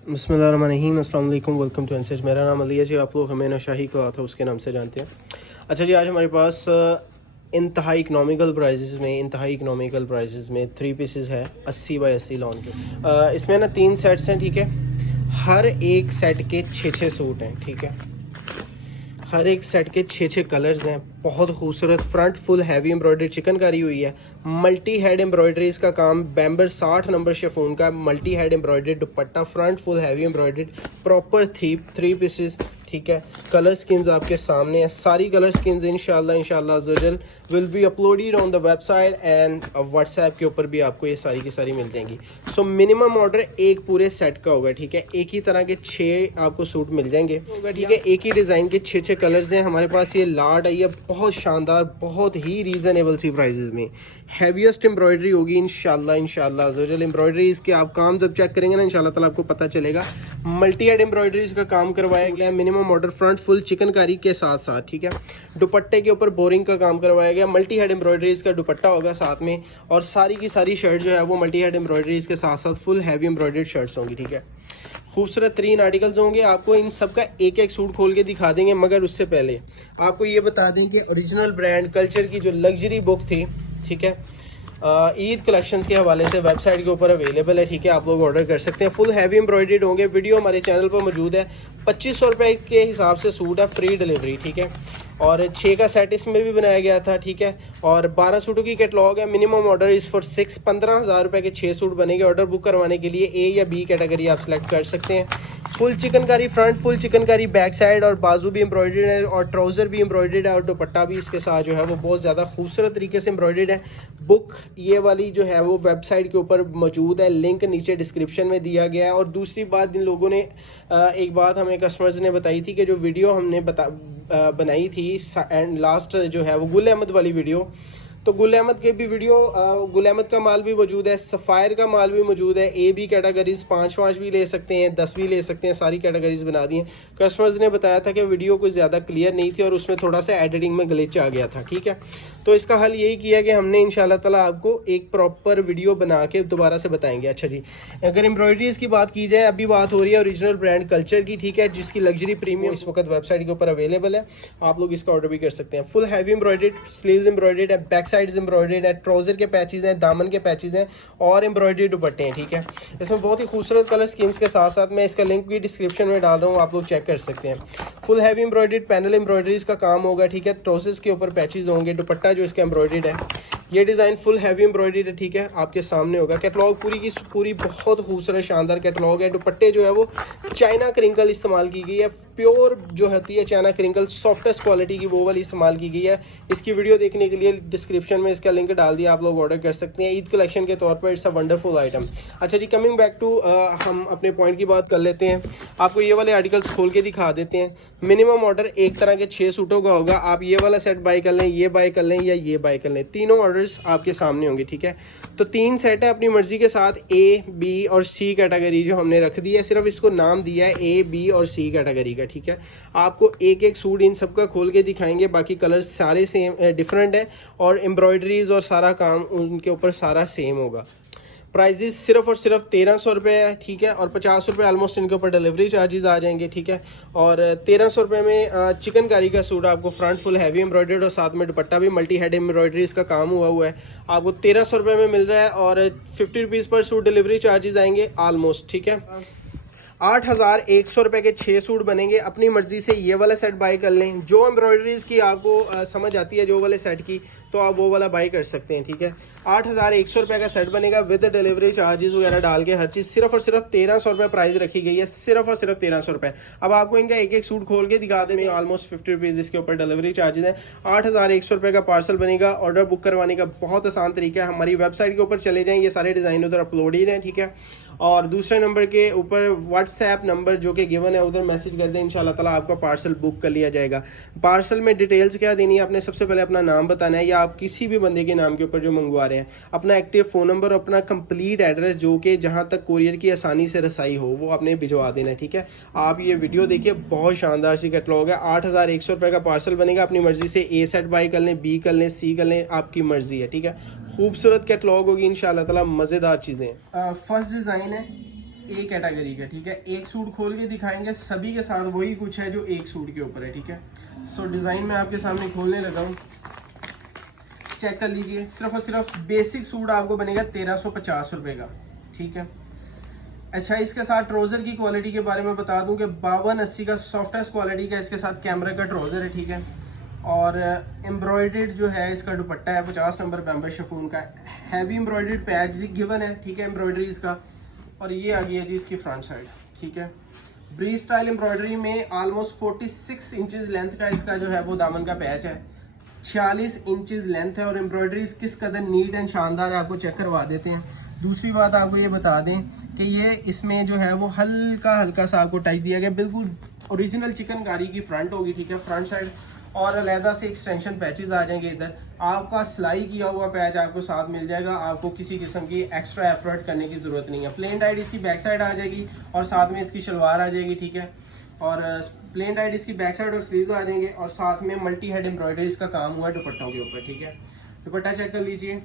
बिस्मिल्लाहिर्रहमानिर्रहीम, अस्सलाम वालेकुम, वेलकम टू एनसेज। मेरा नाम अली है जी। आप लोग हमें नशाही का था उसके नाम से जानते हैं। अच्छा जी, आज हमारे पास इंतहाई इकनॉमिकल प्राइजेज़ में 3 पीसेस है 80 बाई 80 लॉन के। इसमें ना 3 सेट्स हैं, ठीक है। हर एक सेट के 6-6 सूट हैं, ठीक है। हर एक सेट के 6-6 कलर्स हैं। बहुत खूबसूरत front full heavy embroidery chikankari हुई है। मल्टी हेड एम्ब्रॉयडरी इसका काम, बैम्बर 60 नंबर शिफॉन का मल्टी हेड एम्ब्रॉयडरी दुपट्टा, front full heavy embroidery, proper 3 pieces, ठीक है। कलर स्कीम्स आपके सामने हैं। सारी कलर स्कीम्स इंशाल्लाह अज़्ज़वजल will be uploaded on the website and WhatsApp के ऊपर भी आपको ये सारी की सारी मिल जाएंगी। सो मिनिमम ऑर्डर एक पूरे सेट का होगा, ठीक है। एक ही तरह के 6 आपको सूट मिल जाएंगे होगा, ठीक है। एक ही डिज़ाइन के 6-6 कलर्स हैं हमारे पास। ये लाट आई है बहुत शानदार, बहुत ही रीज़नेबल सी प्राइजेज़ में। हैवीएस्ट एम्ब्रॉयडरी होगी इंशाल्लाह अज़्ज़वजल। एम्ब्रॉयडरी इसके आप काम जब चेक करेंगे ना इंशाल्लाह ताला आपको पता चलेगा। मल्टी हेड एम्ब्रॉयडरी इसका काम करवाया गया। Minimum order front full chikankari के साथ साथ, ठीक है। दुपट्टे के ऊपर बोरिंग का काम करवाया गया। मल्टी हेड एम्ब्रॉयडरी इसका दुपट्टा होगा साथ में, और सारी की सारी शर्ट जो है वो मल्टी हेड एम्ब्रॉयडरी इसके साथ साथ फुल हैवी एम्ब्रॉयडर्ड शर्ट्स होंगी, ठीक है। खूबसूरत 3 आर्टिकल्स होंगे। आपको इन सब का एक एक सूट खोल के दिखा देंगे, मगर उससे पहले आपको ये बता दें कि ओरिजिनल ब्रांड कल्चर की जो लग्जरी बुक थी, ठीक है, ईद कलेक्शंस के हवाले से वेबसाइट के ऊपर अवेलेबल है, ठीक है। आप लोग ऑर्डर कर सकते हैं। फुल हैवी एम्ब्रॉयडर्ड होंगे। वीडियो हमारे चैनल पर मौजूद है। 2500 रुपये के हिसाब से सूट है, फ्री डिलीवरी, ठीक है। और 6 का सेट इसमें भी बनाया गया था, ठीक है। और 12 सूटों की कैटलॉग है। मिनिमम ऑर्डर इज़ फॉर 6, 15,000 रुपये के 6 सूट बनेंगे। ऑर्डर बुक करवाने के लिए ए या बी कैटेगरी आप सेलेक्ट कर सकते हैं। Full chikankari front, full chikankari back side, और बाजू भी एम्ब्रॉयडर्ड है, और ट्राउज़र भी एम्ब्रॉयडर्ड है, और दुपट्टा भी इसके साथ जो है वो बहुत ज़्यादा खूबसूरत तरीके से एम्ब्रॉयडर्ड है। बुक ये वाली जो है वो वेबसाइट के ऊपर मौजूद है, लिंक नीचे डिस्क्रिप्शन में दिया गया है। और दूसरी बात, जिन लोगों ने एक बात हमें कस्टमर्स ने बताई थी कि जो वीडियो हमने बनाई थी एंड लास्ट जो है वो गुल अहमद वाली वीडियो, तो गुल अहमद के भी वीडियो, गुल अहमद का माल भी मौजूद है, सफ़ायर का माल भी मौजूद है। ए बी कैटेगरीज 5-5 भी ले सकते हैं, 10 भी ले सकते हैं। सारी कैटेगरीज बना दी हैं। कस्टमर्स ने बताया था कि वीडियो कुछ ज़्यादा क्लियर नहीं थी और उसमें थोड़ा सा एडिटिंग में ग्लिच आ गया था, ठीक है। तो इसका हल यही किया कि हमने इंशाल्लाह ताला आपको एक प्रॉपर वीडियो बना के दोबारा से बताएंगे। अच्छा जी, अगर एम्ब्रॉयडरीज़ की बात की जाए, अभी बात हो रही है ओरिजिनल ब्रांड कल्चर की, ठीक है, जिसकी लग्जरी प्रीमियम इस वक्त वेबसाइट के ऊपर अवेलेबल है। आप लोग इसका ऑर्डर भी कर सकते हैं। Full heavy embroidered, sleeves embroidered है, बैक साइड्स एम्ब्रॉयडर्ड है, ट्राउजर के पैचेज हैं, दामन के पैचेज हैं, और एम्ब्रॉयडरी दुपट्टे हैं, ठीक है। इसमें बहुत ही खूबसूरत कलर स्कीम्स के साथ साथ मैं इसका लिंक भी डिस्क्रिप्शन में डाल रहा हूँ, आप लोग चेक कर सकते हैं। Full heavy embroidered panel embroideries का काम होगा, ठीक है। ट्राउजर्स के ऊपर पैचेज होंगे, दुपट्टा जो इसका एम्ब्रॉयडर्ड है, ये डिज़ाइन फुल हैवी एम्ब्रॉयडर्ड है, ठीक है। आपके सामने होगा। कैटलॉग पूरी की पूरी बहुत खूबसूरत शानदार कैटलॉग है। दुपट्टे जो है वो चाइना क्रिंकल इस्तेमाल की गई है, प्योर जो होती है चाइना क्रिंकल सॉफ्टेस्ट क्वालिटी की, वो वाली इस्तेमाल की गई है। इसकी वीडियो देखने के लिए डिस्क्रिप्शन में इसका लिंक डाल दिया, आप लोग ऑर्डर कर सकते हैं। ईद कलेक्शन के तौर पर इट्स अ वंडरफुल आइटम। अच्छा जी, कमिंग बैक टू हम अपने पॉइंट की बात कर लेते हैं। आपको ये वाले आर्टिकल्स खोल के दिखा देते हैं। मिनिमम ऑर्डर एक तरह के 6 सूटों का होगा। आप ये वाला सेट बाय कर लें, ये बाय कर लें, या ये बाय कर लें, तीनों ऑर्डर्स आपके सामने होंगे, ठीक है। तो 3 सेट है अपनी मर्जी के साथ। ए, बी और सी कैटेगरी जो हमने रख दी है, सिर्फ इसको नाम दिया है ए, बी और सी कैटेगरी का, ठीक है। आपको एक एक सूट इन सब का खोल के दिखाएंगे। बाकी कलर्स सारे सेम डिफरेंट है, और एम्ब्रॉयडरीज और सारा काम उनके ऊपर सारा सेम होगा। प्राइजेस सिर्फ और सिर्फ 1300 रुपये है, ठीक है। और 50 रुपये ऑलमोस्ट इनके ऊपर डिलीवरी चार्जेस आ जाएंगे, ठीक है। और 1300 रुपये में चिकनकारी का सूट आपको फ्रंट फुल हैवी एम्ब्रॉयडर्ड और साथ में दुपट्टा भी मल्टी हेड एम्ब्रॉयडरी इसका काम हुआ है, आपको 1300 रुपये में मिल रहा है। और 50 रुपीज़ पर सूट डिलीवरी चार्जेस आएंगे ऑलमोस्ट, ठीक है। 8,100 रुपये के 6 सूट बनेंगे। अपनी मर्जी से ये वाला सेट बाय कर लें। जो एम्ब्रॉयडरीज़ की आपको समझ आती है, जो वाले सेट की, तो आप वो वाला बाय कर सकते हैं, ठीक है। 8,100 रुपये का सेट बनेगा विद डिलीवरी चार्जेस वगैरह डाल के, हर चीज़ सिर्फ और सिर्फ 1300 रुपये प्राइस रखी गई है, सिर्फ और सिर्फ 1300 रुपये। अब आपको इनका एक एक सूट खोल के दिखा दें, ऑलमोस्ट 50 रुपीज़ इसके ऊपर डिलीवरी चार्जेस है। 8,100 रुपये का पार्सल बनेगा। ऑर्डर बुक करवाने का बहुत आसान तरीका है, हमारी वेबसाइट के ऊपर चले जाएँ, ये सारे डिज़ाइन उधर अपलोड ही हैं, ठीक है। और दूसरे नंबर के ऊपर व्हाट्सएप नंबर जो कि गिवन है उधर मैसेज कर दें, इंशाल्लाह ताला आपका पार्सल बुक कर लिया जाएगा। पार्सल में डिटेल्स क्या देनी है, आपने सबसे पहले अपना नाम बताना है, या आप किसी भी बंदे के नाम के ऊपर जो मंगवा रहे हैं, अपना एक्टिव फ़ोन नंबर, अपना कंप्लीट एड्रेस, जो कि जहां तक कुरियर की आसानी से रसाई हो वो आपने भिजवा देना है, ठीक है। आप ये वीडियो देखिए, बहुत शानदार सी कैटलॉग है। 8,100 रुपये का पार्सल बनेगा। अपनी मर्जी से ए सेट बाय कर लें, बी कर लें, सी कर लें, आपकी मर्जी है, ठीक है। खूबसूरत कैटलॉग होगी इंशाल्लाह ताला, मज़ेदार चीज़ें। फर्स्ट डिज़ाइन है ए कैटेगरी का, ठीक है। एक सूट खोल के दिखाएंगे, सभी के साथ वही कुछ है जो एक सूट के ऊपर है, ठीक है। सो डिज़ाइन मैं आपके सामने खोलने लगा हूँ, चेक कर लीजिए। सिर्फ और सिर्फ बेसिक सूट आपको बनेगा 1350 रुपये का, ठीक है। अच्छा, इसके साथ ट्राउज़र की क्वालिटी के बारे में बता दूं कि 5280 का सॉफ्टेस्ट क्वालिटी का इसके साथ कैमरा का ट्राउज़र है, ठीक है। और एम्ब्रॉयडर्ड जो है इसका दुपट्टा है 50 नंबर बैम्बर शिफॉन का, हैवी एम्ब्रॉयडर्ड पैच गिवन है, ठीक है, एम्ब्रॉयडरी इसका। और ये आ गया जी इसकी फ्रंट साइड, ठीक है। ब्रीज स्टाइल एम्ब्रॉयडरी में ऑलमोस्ट 46 इंचेस लेंथ का इसका जो है वो दामन का पैच है, 46 इंचेस लेंथ है। और एम्ब्रॉयडरी किस कदर नीट एंड शानदार है आपको चेक करवा देते हैं। दूसरी बात आपको ये बता दें कि ये इसमें जो है वो हल्का हल्का सा आपको टच दिया गया, बिल्कुल ओरिजिनल चिकनकारी की फ्रंट होगी, ठीक है, फ्रंट साइड। और अलहदा से एक्सटेंशन पैचेस आ जाएंगे इधर, आपका सिलाई किया हुआ पैच आपको साथ मिल जाएगा, आपको किसी किस्म की एक्स्ट्रा एफर्ट करने की ज़रूरत नहीं है। प्लेन डाइट इसकी बैक साइड आ जाएगी और साथ में इसकी शलवार आ जाएगी, ठीक है। और प्लेन डाइट इसकी बैक साइड और स्लीव्स आ जाएंगे और साथ में मल्टी हेड एम्ब्रॉयडरी इसका काम हुआ है दुपट्टों के ऊपर, ठीक है। दुपट्टा चेक कर लीजिए,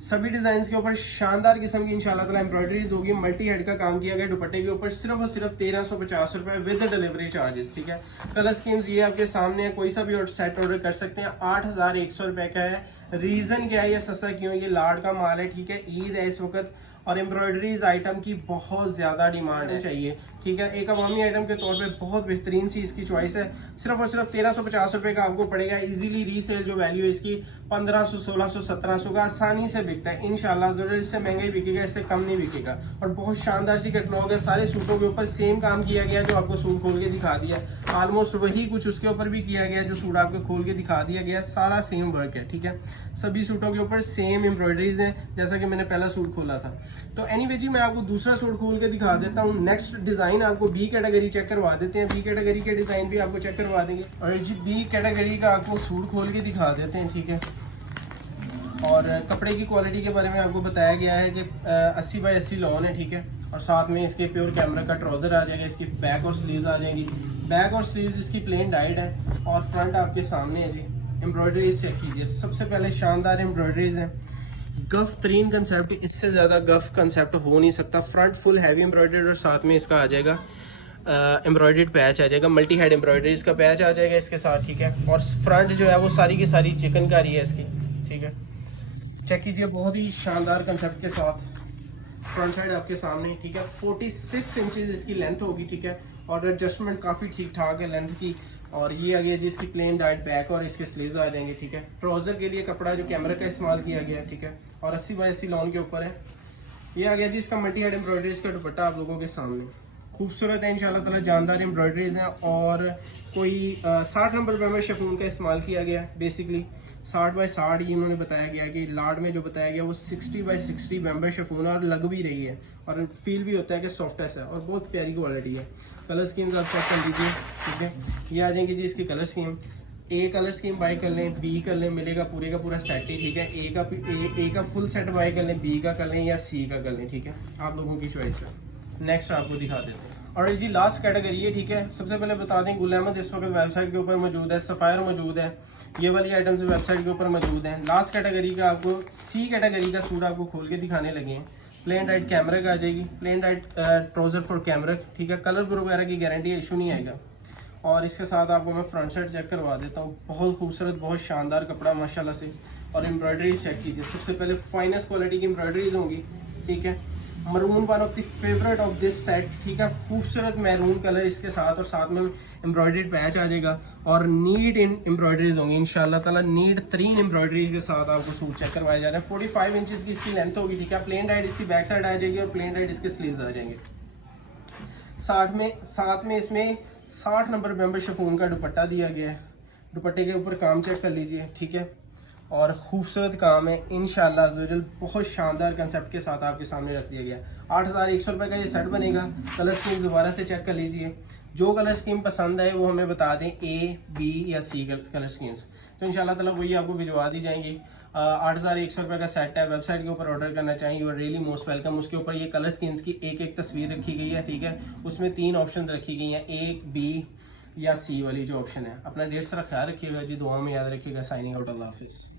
सभी डिजाइन के ऊपर शानदार किस्म की इंशाल्लाह ताला एम्ब्रॉयडरीज होगी, मल्टी हेड का काम किया गया दुपट्टे के ऊपर, सिर्फ और सिर्फ 1350 रुपए विद डिलीवरी चार्जेस, ठीक है। कलर स्कीम्स ये आपके सामने है, कोई सा भी सेट ऑर्डर कर सकते हैं। 8100 रुपए का है। रीजन क्या है ये सस्ता क्यों, ये लाड का माल है, ठीक है, ईद है इस वक्त और एम्ब्रॉयडरीज आइटम की बहुत ज्यादा डिमांड है, चाहिए, ठीक है। एक अवामी आइटम के तौर पे बहुत बेहतरीन सी इसकी चॉइस है। सिर्फ और सिर्फ 1350 रुपए का आपको पड़ेगा। इजीली रीसेल जो वैल्यू है इसकी 1500, 1600, 1700 का आसानी से बिकता है इंशाल्लाह। जरूर इससे महंगा ही बिकेगा, इससे कम नहीं बिकेगा। और बहुत शानदार सी कैटलॉग है, सारे सूटों के ऊपर सेम काम किया गया जो आपको सूट खोल के दिखा दिया, ऑलमोस्ट वही कुछ उसके ऊपर भी किया गया जो सूट आपको खोल के दिखा दिया गया, सारा सेम वर्क है, ठीक है। सभी सूटों के ऊपर सेम एम्ब्रॉयडरीज हैं जैसा कि मैंने पहला सूट खोला था। तो एनीवे जी मैं आपको दूसरा सूट खोल के दिखा देता हूँ। नेक्स्ट डिजाइन आपको बी कैटेगरी चेक करवा देते हैं, बी कैटेगरी के डिजाइन भी आपको चेक करवा देंगे। और जी बी कैटेगरी का आपको सूट खोल के दिखा देते हैं, ठीक है। और कपड़े की क्वालिटी के बारे में आपको बताया गया है कि 80 बाई 80 लॉन है, ठीक है। और साथ में इसके प्योर कैमरा का ट्राउजर आ जाएगा, इसकी बैक और स्लीव्स आ जाएंगी। बैक और स्लीव्स इसकी प्लेन डाइड है और फ्रंट आपके सामने है जी। एम्ब्रॉयडरीज चेक कीजिए, सबसे पहले शानदार एम्ब्रॉयडरीज हैं, गफ तरीन कंसेप्ट, इससे ज़्यादा गफ कंसेप्ट हो नहीं सकता। फ्रंट फुल हैवी एम्ब्रॉयडर्ड और साथ में इसका आ जाएगा एम्ब्रॉयडर्ड पैच आ जाएगा, मल्टी हेड एम्ब्रॉयडरी इसका पैच आ जाएगा इसके साथ, ठीक है। और फ्रंट जो है वो सारी की सारी चिकनकारी है इसकी, ठीक है। चेक कीजिए, बहुत ही शानदार कंसेप्ट के साथ फ्रंट साइड आपके सामने, ठीक है। 46 इंचेस इसकी लेंथ होगी, ठीक है। और एडजस्टमेंट काफ़ी ठीक ठाक है लेंथ की। और ये आ गया जी इसकी प्लेन डाइट बैक और इसके स्लीव्स आ जाएंगे, ठीक है। ट्राउजर के लिए कपड़ा जो कैमरा का इस्तेमाल किया गया है, ठीक है। और 80 बाई 80 लॉन के ऊपर है। ये आ गया जी इसका मल्टी हेड एम्ब्रॉयडरी का दुपट्टा आप लोगों के सामने, खूबसूरत है इंशाल्लाह ताला, जानदार एम्ब्रॉयडरीज हैं। और कोई 60 नंबर बैम्बर शिफॉन का इस्तेमाल किया गया है, बेसिकली 60 बाई 60 ही इन्होंने बताया गया कि लाड में जो बताया गया वो 60 बाई 60 बैम्बर शिफॉन और लग भी रही है और फील भी होता है कि सॉफ्टेस्ट है और बहुत प्यारी क्वालिटी है। कलर स्कीम्स आप चेक कर लीजिए, ठीक है। ये आ जाएंगी जी इसकी कलर स्कीम, ए कलर स्कीम बाय कर लें, बी कर लें, मिलेगा पूरे का पूरा सेट ही, ठीक है। ए का फुल सेट बाय कर लें, बी का कर लें या सी का कर लें, ठीक है, आप लोगों की चॉइस है। नेक्स्ट आपको दिखा देते हैं। और जी लास्ट कैटेगरी है, ठीक है। सबसे पहले बता दें गुल अहमद इस वक्त वेबसाइट के ऊपर मौजूद है, सफ़ायर मौजूद है, ये वाली आइटम्स वेबसाइट के ऊपर मौजूद हैं। लास्ट कैटेगरी का आपको सी कैटेगरी का सूट आपको खोल के दिखाने लगे हैं। प्लेन डाइट कैमरा का आ जाएगी, plane diet trouser for camera, ठीक है। कलर वगैरह की गारंटी है, इशू नहीं आएगा। और इसके साथ आपको मैं फ्रंट साइड चेक करवा देता हूँ, बहुत खूबसूरत बहुत शानदार कपड़ा माशाल्लाह से। और एम्ब्रॉयडरी चेक कीजिए, सबसे पहले फाइनेस्ट क्वालिटी की एम्ब्रॉयडरीज होंगी, ठीक है। Maroon one of the favourite of this set, ठीक है। खूबसूरत मैरून कलर इसके साथ और साथ में एम्ब्रॉयडर्ड पैच आ जाएगा और नीट एम्ब्रॉयडरीज होंगी इंशाल्लाह ताला, नीट तरीन एम्ब्रॉयडरी के साथ आपको सूट चेक करवाया जा रहा है। 45 इंचेस की इसकी लेंथ होगी, ठीक है। प्लेन डाइट इसकी बैक साइड आ जाएगी और प्लेन डाइट इसके स्लीव्स आ जाएंगे। साथ में इसमें 60 नंबर बैम्बर शिफॉन का दुपट्टा दिया गया है। दुपट्टे के ऊपर काम चेक कर लीजिए, ठीक है। और खूबसूरत काम है इंशाल्लाह ज़रूर, बहुत शानदार कंसेप्ट के साथ आपके सामने रख दिया गया। 8100 रुपये का ये सेट बनेगा। कलर स्कीम दोबारा से चेक कर लीजिए, जो कलर स्कीम पसंद है वो हमें बता दें, ए बी या सी कलर स्कीम्स, तो इंशाल्लाह ताला वही आपको भिजवा दी जाएंगी। 8100 रुपये का सेट है, वेबसाइट के ऊपर ऑर्डर करना चाहिए, you are really most welcome. उसके ऊपर ये कलर स्कीम्स की एक एक तस्वीर रखी गई है, ठीक है। उसमें 3 ऑप्शन रखी गई हैं, ए बी या सी वाली जो ऑप्शन है। अपना ढेर सारा ख्याल रखिएगा जी, दुआ में याद रखिएगा। साइनिंग आउट, अल्लाह हाफिज़।